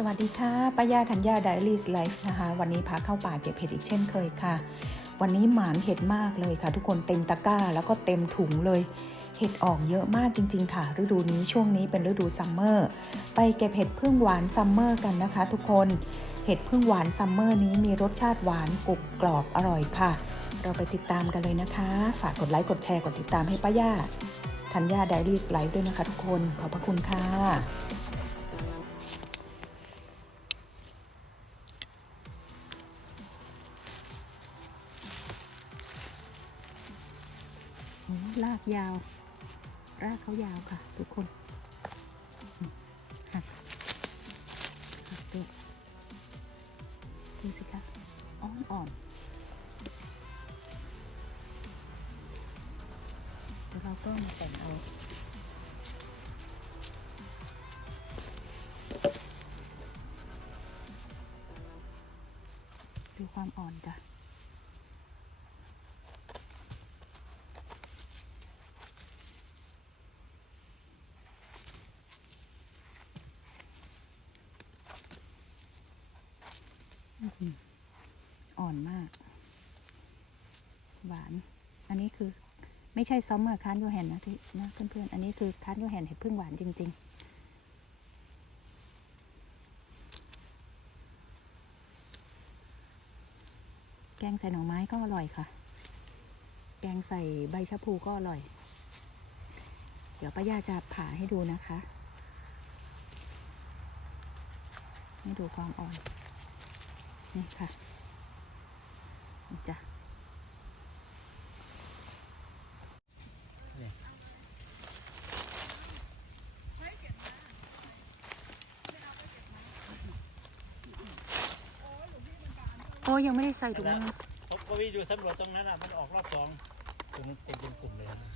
สวัสดีค่ะป้ายาธัญญาไดอารี่ไลฟ์นะคะ วันนี้พาเข้าป่าเก็บเห็ดอีกเช่นเคยค่ะ วันนี้หมานเห็ดมากเลยค่ะ ทุกคนเต็มตะกร้าแล้วก็เต็มถุงเลย เห็ดออกเยอะมากจริง ๆ ค่ะ ฤดูนี้ช่วงนี้เป็นฤดูซัมเมอร์ ไปเก็บเห็ดพึ่งหวานซัมเมอร์กันนะคะ ทุกคน เห็ดพึ่งหวานซัมเมอร์นี้มีรสชาติหวานกรุบกรอบอร่อยค่ะ เราไปติดตามกันเลยนะคะ ฝากกดไลค์กดแชร์กดติดตามให้ป้ายาธัญญาไดอารี่ไลฟ์ด้วยนะคะ ทุกคน ขอบพระคุณค่ะากยาว รากเขายาวค่ะ ทุกคนหักหักดูดูสิคะอ่อนอ่อนเดี๋ยวเราก็มาแต่งเอาดูความอ่อนจ้ะ อ่อนมาก หวาน อันนี้คือไม่ใช่ซัมเมอร์คันโยแฮนนะที่นะเพื่อนๆ อันนี้คือคันโยแฮนเห็ดพึ่งหวานจริง ๆ แกงใส่หน่อไม้ก็อร่อยค่ะ แกงใส่ใบชะพูก็อร่อย เดี๋ยวป้าย่าจะผ่าให้ดูนะคะ ให้ดูความอ่อน นี่ค่ะ จ้ะโอ้ยังไม่ได้ใส่ถุงมือผมก็วิ่งดูสำรวจตรงนั้นอะมันออกรอบสองตรงนั้นเต็มเป็นกลุ่มเลยนะ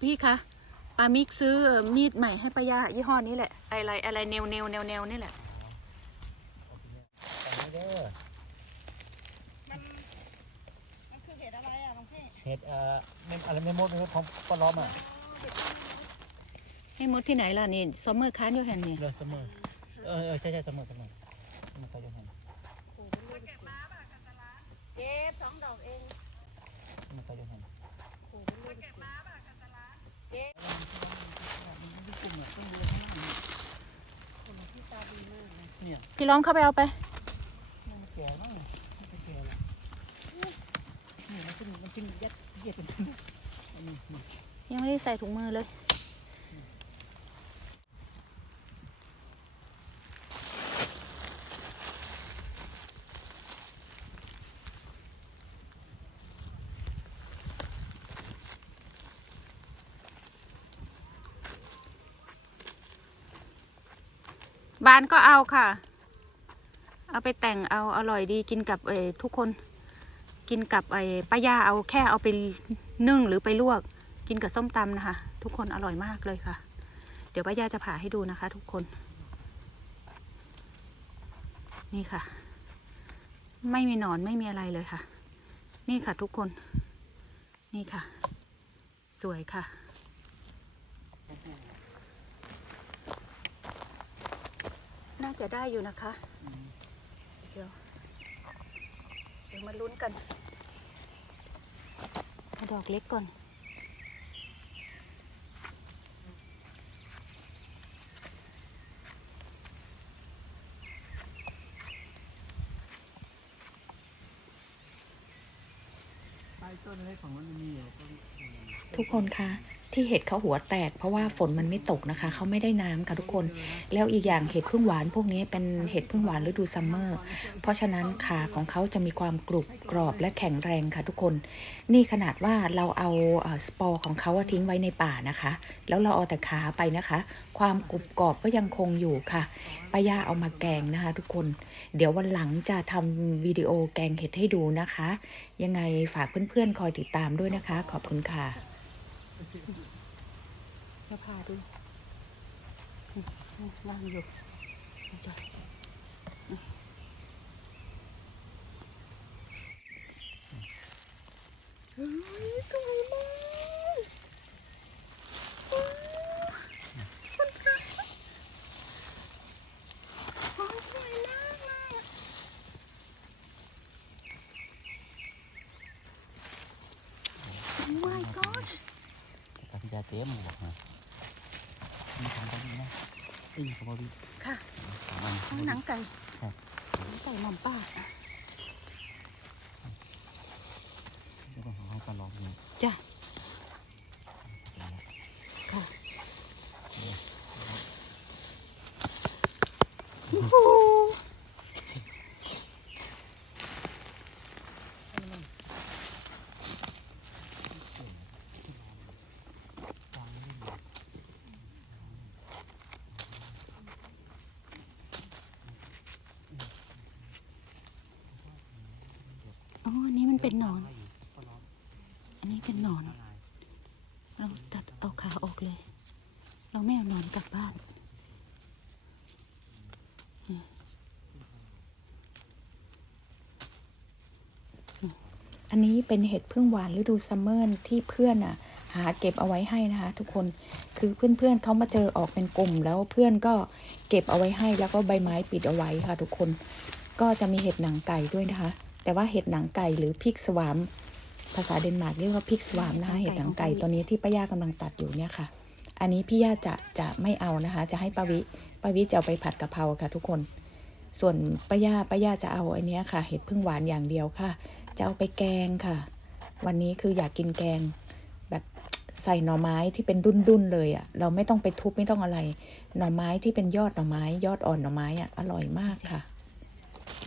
พี่คะปามิกซื้อมีดใหม่ให้ป้ายายี่ห้อนี้แหละ อะไรอะไรแนวแนวแนวแนวนี่แหละ เอาไปเนี่ยแต่ไม่เด้อ มันคือเห็ดอะไรอะหลวงพี่ เห็ดเอ่อไม่อะไรไม่มดเลยของป้าล้อมอะให้มดที่ไหนล่ะนี่ซัมเมอร์คันโยแฮนนี่เรือเสมอเออเออใช่ใช่เสมอเสมอมันก็ยังไงเก็บสองดอกเองมันก็ยังไงเก็บมาป่ะกันตลาดเก็บคนที่ตาดีมากเลยเนี่ยพี่ล้อมเข้าไปเอาไป มันแก่มากมันแก่แล้วนี่มันจึงมันจึง ยัดเยียดกันยังไม่ได้ใส่ถุงมือเลยบานก็เอาค่ะ เอาไปแต่งเอาอร่อยดีกินกับเอทุกคน กินกับไอ้ป้าย่าเอาแค่เอาไปนึ่งหรือไปลวก กินกับส้มตำนะคะ ทุกคนอร่อยมากเลยค่ะ เดี๋ยวป้าย่าจะผ่าให้ดูนะคะ ทุกคน นี่ค่ะ ไม่มีหนอนไม่มีอะไรเลยค่ะ นี่ค่ะทุกคน นี่ค่ะ สวยค่ะน่าจะได้อยู่นะคะ เดี๋ยว เดี๋ยวมาลุ้นกัน เอาดอกเล็กก่อนใต้ต้นเล็กของมันมีอยู่ต้นทุกคนคะ ที่เห็ดเขาหัวแตก เพราะว่าฝนมันไม่ตกนะคะเขาไม่ได้น้ำค่ะทุกคน แล้วอีกอย่างเห็ดพึ่งหวาน พวกนี้เป็นเห็ดพึ่งหวานฤดูซัมเมอร์เพราะฉะนั้นขาของเขาจะมีความกรุบกรอบและแข็งแรงค่ะทุกคน นี่ขนาดว่าเราเอาสปอร์ของเขาทิ้งไว้ในป่านะคะ แล้วเราเอาแต่ขาไปนะคะ ความกรุบกรอบก็ยังคงอยู่ค่ะป้าย่าเอามาแกงนะคะ ทุกคน เดี๋ยววันหลังจะทำวิดีโอแกงเห็ดให้ดูนะคะ ยังไงฝากเพื่อนๆคอยติดตามด้วยนะคะ ขอบคุณค่ะ vàng rồi trời ơi sao mơ Oh my god. Kita tidak tiap buat. Ini sampai. นะมีของบอดี้นะนี่ของบอดี้ค่ะของมันทั้งหนังไก่ครับหนังไก่หม่อมป้าแล้วก็ของเขาก็ลองดูจ้ะค่ะโอ้โห อ๋ออันนี้มันเป็นหนอน อั นี้เป็นหนอนเราตัดเอาขาออกเลย เราไม่เอานอนกลับบ้านอันนี้เป็นเห็ดพึ่งหวานฤดูซัมเมอร์ที่เพื่อนอะ หาเก็บเอาไว้ให้นะคะ ทุกคนคือเพื่อนๆเขามาเจอออกเป็นกลุ่ม แล้วเพื่อนก็เก็บเอาไว้ให้ แล้วก็ใบไม้ปิดเอาไว้ค่ะ ทุกคนก็จะมีเห็ดหนังไก่ด้วยนะคะ แต่ว่าเห็ดหนังไก่หรือพริกสวาม ภาษาเดนมาร์กเรียกว่าพริกสวามนะคะเห็ดหนังไก่ตัวนี้ที่ป้าย่ากำลังตัดอยู่เนี่ยค่ะ อันนี้พี่ย่าจะจะไม่เอานะคะ จะให้ป้าวิป้าวิจะเอาไปผัดกะเพราค่ะทุกคน ส่วนป้าย่าป้าย่าจะเอาอันเนี้ยค่ะ เห็ดพึ่งหวานอย่างเดียวค่ะ จะเอาไปแกงค่ะ วันนี้คืออยากกินแกงแบบใส่หน่อไม้ที่เป็นดุนๆเลยอะ่ะ เราไม่ต้องไปทุบไม่ต้องอะไร หน่อไม้ที่เป็นยอดหน่อไม้ยอดอ่อนหน่อไม้อะ่ะอร่อยมากค่ะ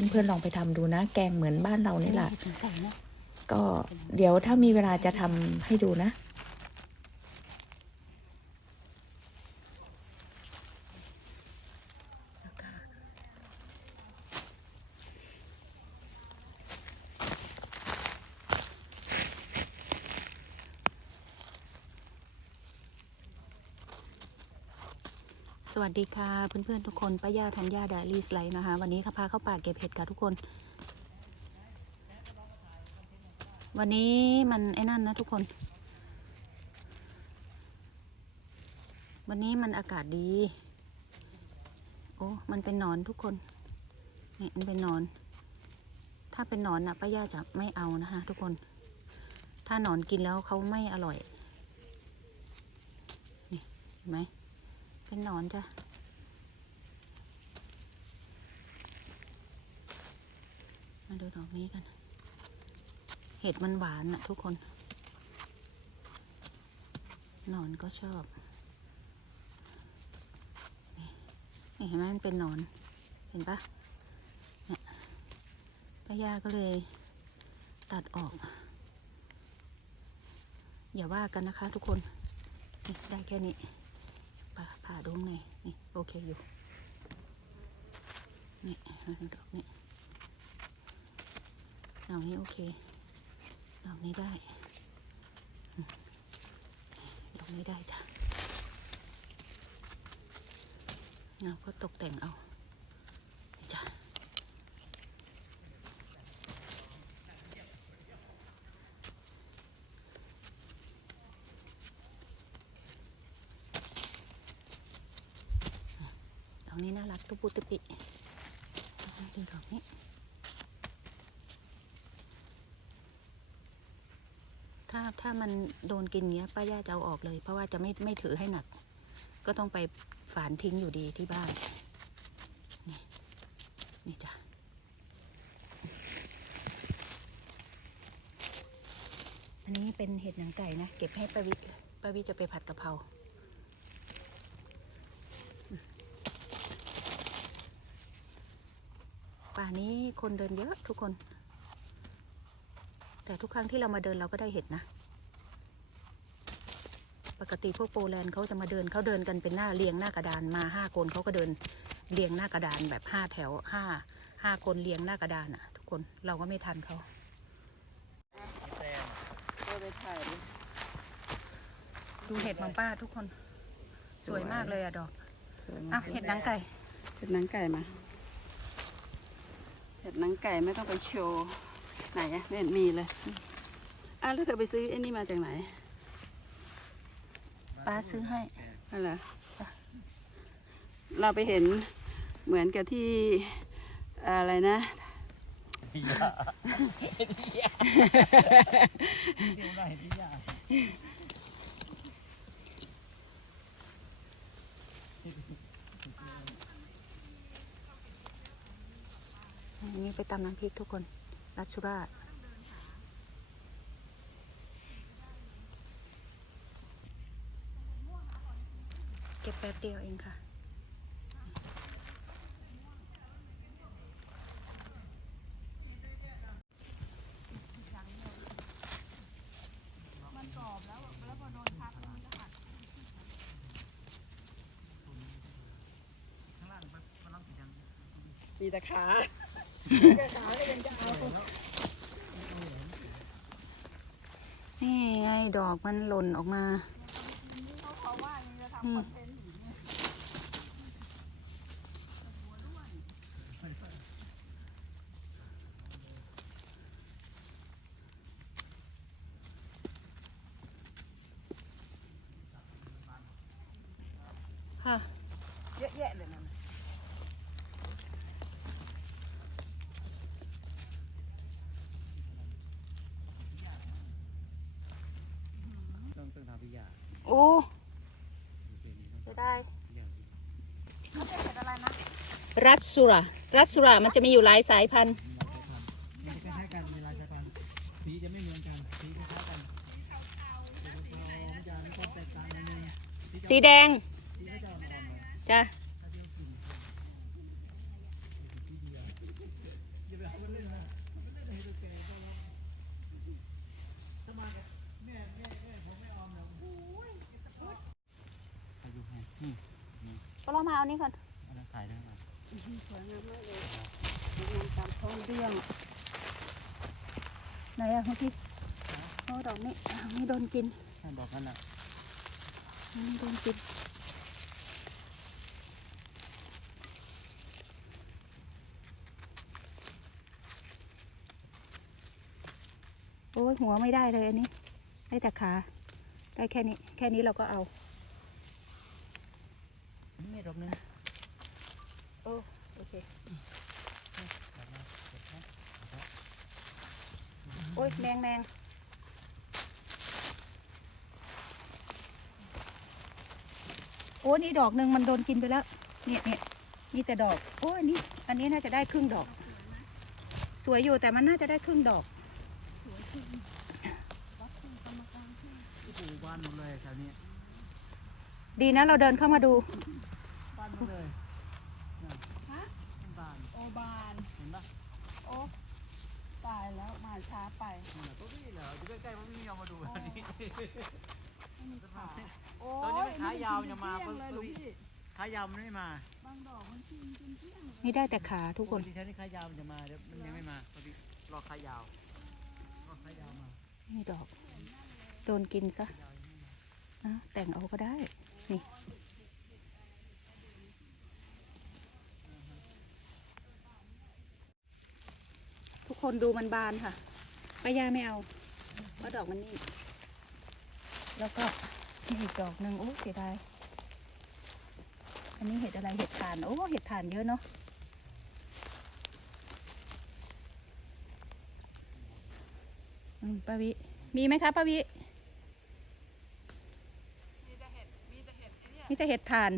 เพื่อนๆลองไปทำดูนะ แกงเหมือนบ้านเรานี่แหละ ก็เดี๋ยวถ้ามีเวลาจะทำให้ดูนะ สวัสดีค่ะ เพื่อนๆ ทุกคนป้ายาธัญญาดาลีสไลด์นะคะ วันนี้ค่ะพาเข้าป่าเก็บเห็ดค่ะทุกคน วันนี้มันไอ้นั่นนะทุกคน วันนี้มันอากาศดี โอ้ มันเป็นนอนทุกคน นี่มันเป็นนอน ถ้าเป็นนอนนะป้าย่าจะไม่เอานะคะทุกคน ถ้านอนกินแล้วเขาไม่อร่อย นี่เห็นไหม เป็นนอนจ้ะมาดูดอกนี้กัน เห็ดมันหวานอะทุกคนหนอนก็ชอบนี่นเห็นไหมมันเป็นหนอน เห็นปะเนี่ยป้ายาก็เลยตัดออก อย่าว่ากันนะคะทุกคนนี่ได้แค่นี้ผ่าผ่าดงในนี่โอเคอยู่นี่ดอกนี้ดอกนี้โอเค ดอกนี้ได้ ดอกนี้ได้จ้ะเราก็ตกแต่งเอาจ้ะดอกนี้น่ารักตุปุตุปิดูดอกนี้ ถ้าถ้ามันโดนกินเงี้ยป้าย่าจะเอาออกเลย เพราะว่าจะไม่ไม่ถือให้หนัก ก็ต้องไปฝานทิ้งอยู่ดีที่บ้าน นี่ นี่จ้ะอันนี้เป็นเห็ดหนังไก่นะ เก็บให้ป้าวิป้าวิจะไปผัดกะเพราป่านี้คนเดินเยอะทุกคน แต่ทุกครั้งที่เรามาเดินเราก็ได้เห็ดนะ ปกติพวกโปแลนด์เขาจะมาเดินเขาเดินกันเป็นหน้าเรียงหน้ากระดานมาห้าคนเขาก็เดินเรียงหน้ากระดานแบบห้าแถวห้าห้าคนเรียงหน้ากระดานอะทุกคนเราก็ไม่ทันเขาก็ไปถ่ายดิดูเห็ดของป้าทุกคน สวยมากเลยอะดอกอะเห็ดหนังไก่ เห็ดหนังไก่มา เห็ดหนังไก่ไม่ต้องไปโชว์ ไหนอะไม่เห็นมีเลยอ้าวแล้วเธอไปซื้อไอ้นี่มาจากไหนป้าซื้อให้อะไรเราไปเห็นเหมือนกับที่อะไรนะนี่ไปตำน้ำพริกทุกคน รัชชุราชเก็บแป๊บเดียวเองค่ะมีแต่ขา นี่ไงด อกมันหล่นออกมาอืมค่ะ เยอะแยะเลยนะ ต้องต้องทำพิยาโอ้จะไรนะรัสสุรารัสสุรามันจะมีอยู่หลายสายพันธุ์มันจะคล้ายๆกันเวลาจะทำสีจะไม่เหมือนกันสีคล้ายๆกันสีแดงสี สีแดง สีก็จะอ่อนหน่อย จ้ะ อย่าไปเอาเล่นนะมันเล่นให้ตัวแกก็ว่าถ้ามากับแม่แม่แม่ผมไม่ออมหรอกโอ้ยอายุให้นี่ ก็เรามาเอานี้ก่อนอันนั้นขายได้ไหมสวยงามมากเลยสวยงามตามท้องเรื่องไหนอะคุณพี่โอ้ดอกนี้อ้าวนี่โดนกินถ้าดอกนั้นอะนี่โดนกินโอ้ยหัวไม่ได้เลยอันนี้ได้แต่ขา ได้แค่นี้ แค่นี้เราก็เอา นี่ดอกนึง โอ้โอเค โอ้ยแมงแมงโอ้นี่ดอกหนึ่งมันโดนกินไปแล้ว เนี่ยเนี่ยนี่แต่ดอก โอ้อันนี้ อันนี้น่าจะได้ครึ่งดอก สวยอยู่แต่มันน่าจะได้ครึ่งดอกที่ปลูกบ้านหมดเลยแถวนี้ ดีนะเราเดินเข้ามาดู บ้านหมดเลยฮะบ้าน โอบาน เห็นปะ โอ้ตายแล้วมาช้าไป นี่แหละตัวนี้เหรออยู่ใกล้ๆมันไม่มีเอามาดูอันนี้ ไม่มีขาโอ้ ตอนนี้มันขายาวจะมา เพิ่ เพิ่ง เลยหลวงพี่ ขายาวมันไม่มาบางดอกมันชิมจนเที่ยงเลยนี่ได้แต่ขาทุกปคกนติแถวนี้ขายาวมันจะมาเดี๋ยวมันยังไม่มาพอดีรอขายาวรอขายาวมานี่ดอก โดนกินซะอะแต่งเอาก็ได้ นี่ ทุกคนดูมันบานค่ะป้าย่าไม่เอาเพราะดอกมันนี่ แล้วก็มีอีกดอกหนึ่งโอ้เสียดาย อันนี้เห็ดอะไรเห็ดถ่าน โอ้เห็ดถ่านเยอะเนาะอืมป้าวิ มีไหมคะป้าวิมีแต่เห็ดมีแต่เห็ดไอ้เนี่ยนี่แต่เห็ดถ่าน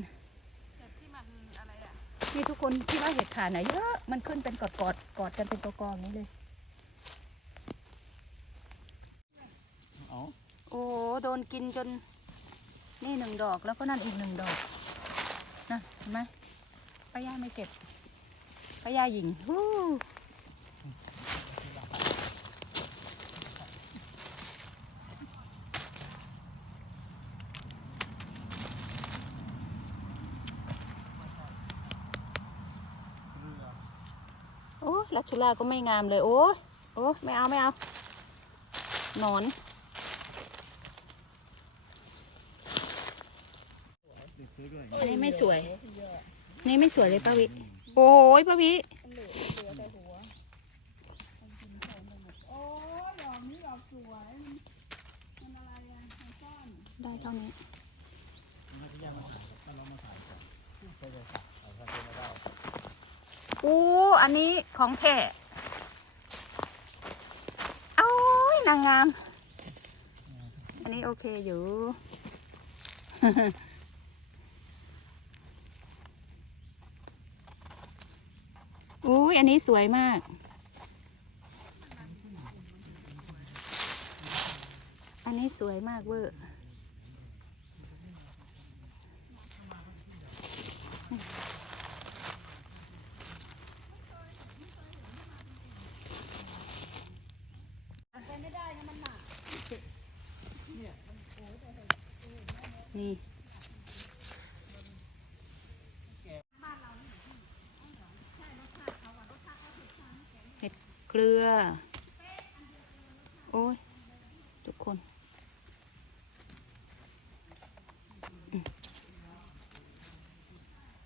เห็ดที่มันอะไรอะนี่ทุกคนที่ว่าเห็ดถ่านน่ะเยอะมันขึ้นเป็นกอดกอดๆกอดกันเป็นกองๆอย่างนี้เลยอ๋อโอ้โหโดนกินจนนี่หนึ่งดอกแล้วก็นั่นอีกหนึ่งดอก นะเห็นไหมป้าย่าไม่เก็บป้าย่าหญิงฮู้โอ้ลักชุลาก็ไม่งามเลย โอ้โอ้ไม่เอาไม่เอา หนอน เด็กสวยด้วย อันนี้ไม่สวยอันนี้ไม่สวยเลยป้าวิ โอ้ยป้าวิโอ้ยดอกนี้ดอกสวยมันอะไรอะมันซ่อนได้เท่านี้มันจะย่างมาถ่ายก็ลองมาถ่ายก่อนไปเลยค่ะเอาไปเลยได้อู้อันนี้ของแท้เอ้ยนางงาม อันนี้โอเคอยู่ อุ้ยอันนี้สวยมาก อันนี้สวยมากเวอร์นี่ เห็ดเกลือ โอ้ย ทุกคนอืม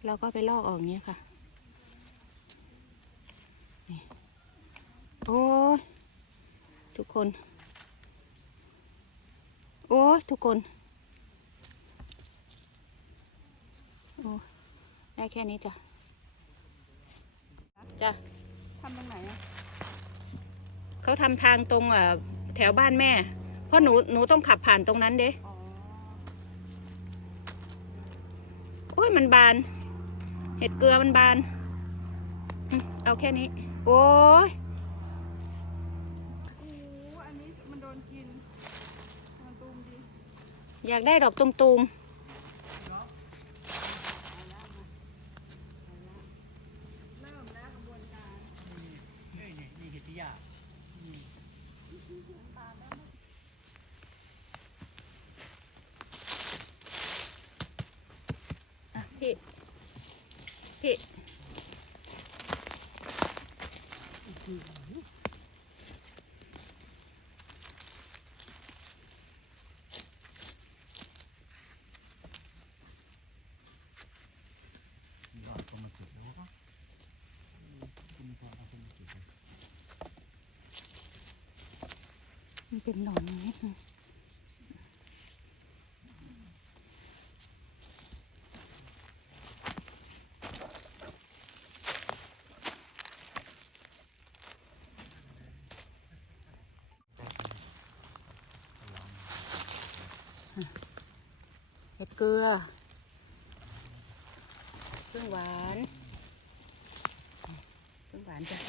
เราก็ไปลอกออกอย่างเงี้ยค่ะนี่โอ้ยทุกคน โอ้ยทุกคน โอ้ได้แค่นี้จ้ะ จ้ะทำตรงไหนอะเขาทำทางตรงอะแถวบ้านแม่ เพราะหนูหนูต้องขับผ่านตรงนั้นเด้โอ้ยมันบาน เห็ดเกลือมันบานอืมเอาแค่นี้ โอ้ยโอ้อันนี้มันโดนกินมันตูมดีอยากได้ดอกตุมเริ่มแล้วกระบวนการนี่นี่นี่เห็ดที่ยากๆอะพี่ พี่ มันเป็นหนอนนิดนึง เห็ดเกลือ เครื่องหวาน เครื่องหวานจ้ะ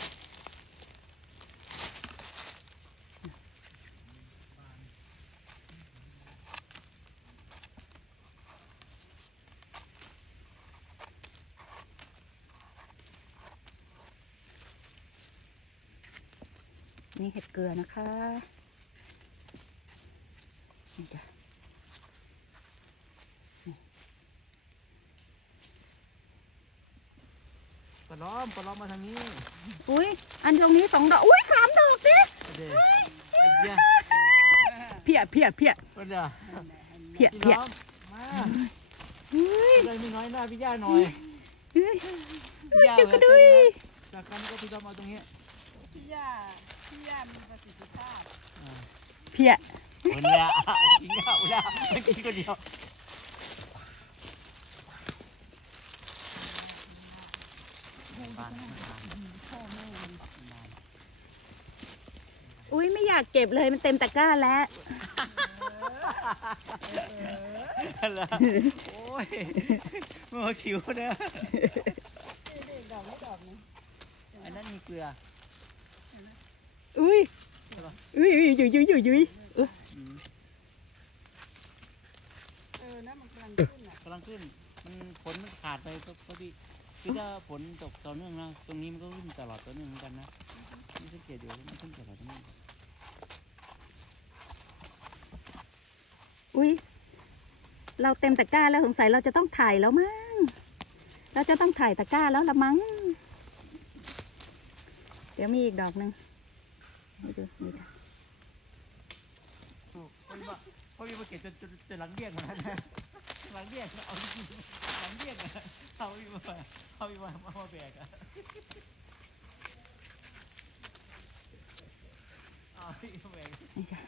นี่เห็ดเกลือนะคะนี่จ้ะ ปลาล้อมปลาล้อมมาทางนี้ อุ้ย อันตรงนี้สองดอก อุ้ยสามดอกดิ เด็ไอ้เหี้ย เพียเพียเพียเพิ่นเด้อเพียพี่เพียน้องมาอุ้ยเลยมีน้อยหน้าพี่ย่าหน่อยอุ้ยพี่ย่าเจ้ากระดุยจากกันก็พี่น้องมาตรงนี้พี่ย่าพี่ย่ามีประสิทธิภาพเพียคนละกินข้าวละกินคนเดียว อุ้ยไม่อยากเก็บเลยมันเต็มตะกร้าแล้วละโอ้ยมือคิวเด้อดอกไม่ดอกนี้อันนั้นมีเกลืออุ้ยอุ้ยอุ้ยยุยยุยยุยยุยเอออืมเออนะมันกำลังขึ้นอะกำลังขึ้น มันฝนมันขาดไปก็ก็พี่คือถ้าฝนตกต่อเนื่องนะตรงนี้มันก็ขึ้นตลอดต่อเนื่องเหมือนกันนะ นี่สังเกตอยู่มันขึ้นตลอดต่อเนื่องอุ้ยเราเต็มตะกร้าแล้วสงสัยเราจะต้องถ่ายแล้วมั้ง เราจะต้องถ่ายตะกร้าแล้วละมั้ง เดี๋ยวมีอีกดอกหนึ่งนี่ดูนี่จ้ะพราะว่าเพราะมีมาเก็บจนจนจนหลังเบี้ยงนะหลังเบี้ยงเอาหลังเบี้ยงเอาอีมาเอาอีมามาแบกอะเอาอีมาแบก นี่จ้ะ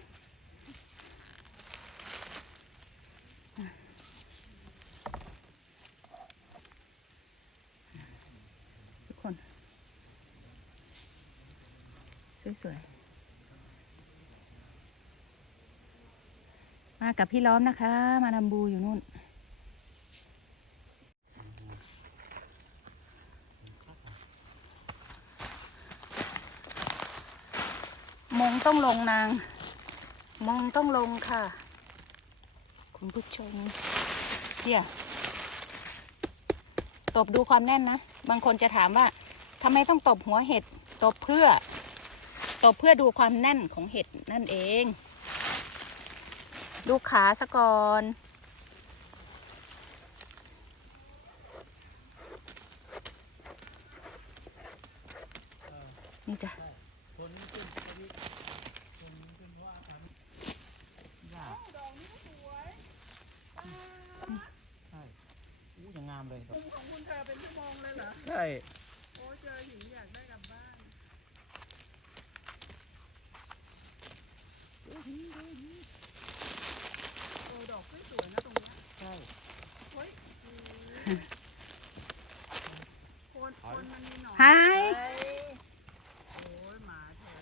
ทุกคน สวยๆ มากับพี่ล้อมนะคะ มาดำบูอยู่นู่น มงต้องลงนาง มงต้องลงค่ะ คุณผู้ชมเดี๋ยวตบดูความแน่นนะ บางคนจะถามว่าทำไมต้องตบหัวเห็ด ตบเพื่อ ตบเพื่อดูความแน่นของเห็ดนั่นเอง ดูขาซะก่อนนี่จ้ะ คนนี้ขึ้นคนนี้คนนี้ขึ้นเพราะว่าการยาก ดอกนี้ก็สวย ใช่อู้ยังงามเลยครับ มุมของคุณเธอเป็นชั่วโมงเลยเหรอ ใช่ โอ้เจอหินอยากได้กลับบ้าน โอ้ดอกสวยๆนะตรงเนี้ย ใช่ เฮ้ยโคนโคนมันมีหนอน หาย โอ้ยหมาเธอ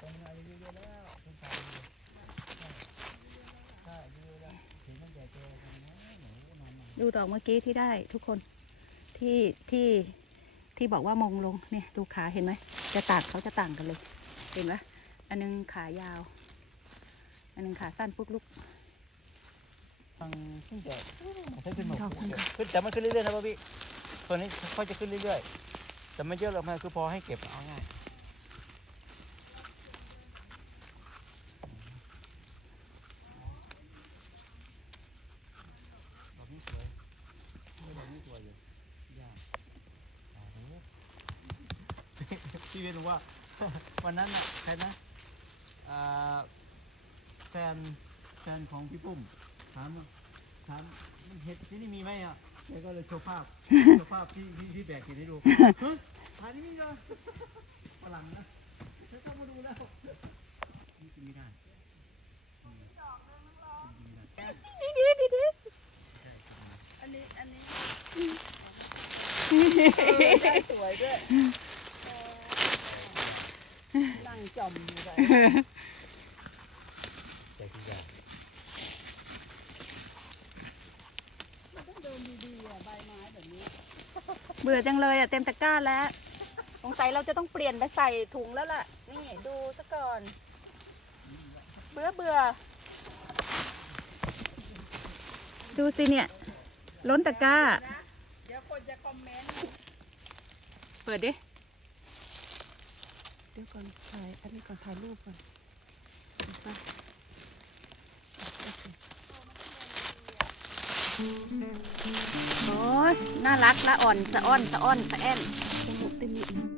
ตรงอายุเยอะแล้วเป็นสาวเลยใช่อายุเยอะแล้วเห็นตั้งแต่เจอกันนะหนูนอนมา ดูดอกเมื่อกี้ที่ได้ทุกคนที่ที่ที่บอกว่ามงลงเนี่ยดูขาเห็นไหมจะต่างเขาจะต่างกันเลย เห็นไหมอันนึงขายาว อันนึงขาสั้นปุ๊กลุกทางขึ้นแต่ถ้าขึ้นมาขึ้นแต่มันขึ้นเรื่อยๆนะพ่อพี่ตัวนี้ค่อยจะขึ้นเรื่อยๆแต่ไม่เยอะหรอกมันคือพอให้เก็บเอาง่ายดอกนี้สวยดอกนี้สวยอยู่ยากโอ้โห พี่เวียนบอกว่า วันนั้นน่ะใครนะอ่าแฟนแฟนของพี่ปุ้มถามว่าถามมันเห็ดที่นี่มีไหมอะแกก็เลยโชว์ภาพ โชว์ภาพที่ที่ที่แบกเห็ดให้ดูเฮ้ยอันนี้มีเหรอฝรั่งนะฉันต้องมาดูแล้วนี่กินไม่ได้อืมกินไม่ได้ใช่ครับอันนี้อันนี้สวยด้วย นั่งจอมอยู่เลยใจที่ยากมันต้องเดินดีๆอะใบไม้แบบนี้ เบื่อจังเลยอะเต็มตะกร้าแล้ว สงสัยเราจะต้องเปลี่ยนไปใส่ถุงแล้วล่ะ นี่ดูซะก่อน เบื่อเบื่อ ดูสิเนี่ย ล้นตะกร้า เดี๋ยวคนจะคอมเมนต์ เปิดดิเดี๋ยวก่อนถ่ายอันนี้ก่อนถ่ายรูปก่อนไปโอ้ยน่ารักละอ่อนสะอ้อนสะอ้อนสะแอนเต็มหมดเต็มหมด